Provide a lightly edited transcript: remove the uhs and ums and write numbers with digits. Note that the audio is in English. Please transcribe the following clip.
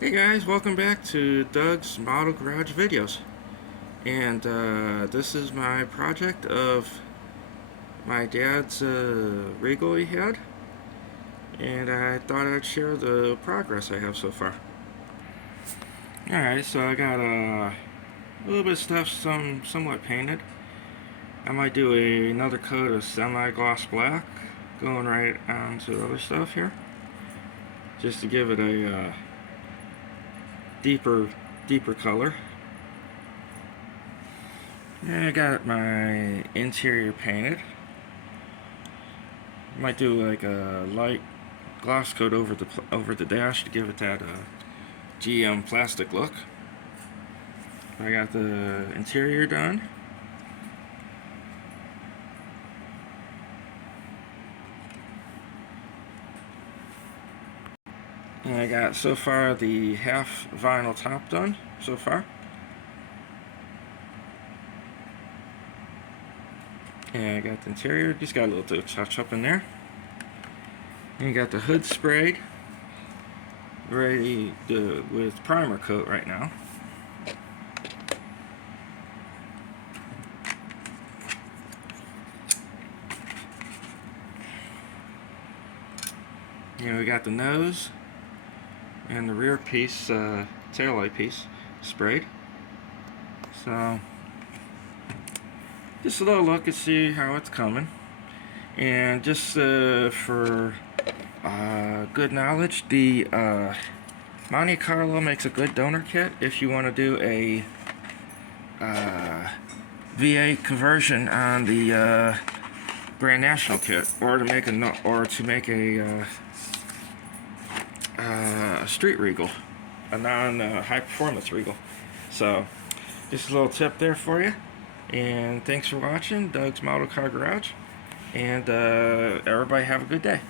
Hey guys, welcome back to Doug's Model Garage videos. And this is my project of my dad's Regal he had. And I thought I'd share the progress I have so far. Alright, so I got a little bit of stuff somewhat painted. I might do another coat of semi-gloss black going right onto the other stuff here. Just to give it a deeper color. I got my interior painted. Might do like a light gloss coat over the dash to give it that GM plastic look. I got the interior done. And I got so far the half vinyl top done so far. And I got the interior, just got a little touch up in there. And you got the hood sprayed, ready with primer coat right now. We got the nose and the rear piece, taillight piece, sprayed. So, just a little look and see how it's coming. And just for good knowledge, the Monte Carlo makes a good donor kit if you want to do a VA conversion on the Grand National kit, or to make a street regal, a non-high performance regal. So, just a little tip there for you. And thanks for watching Doug's Model Car Garage. And everybody have a good day.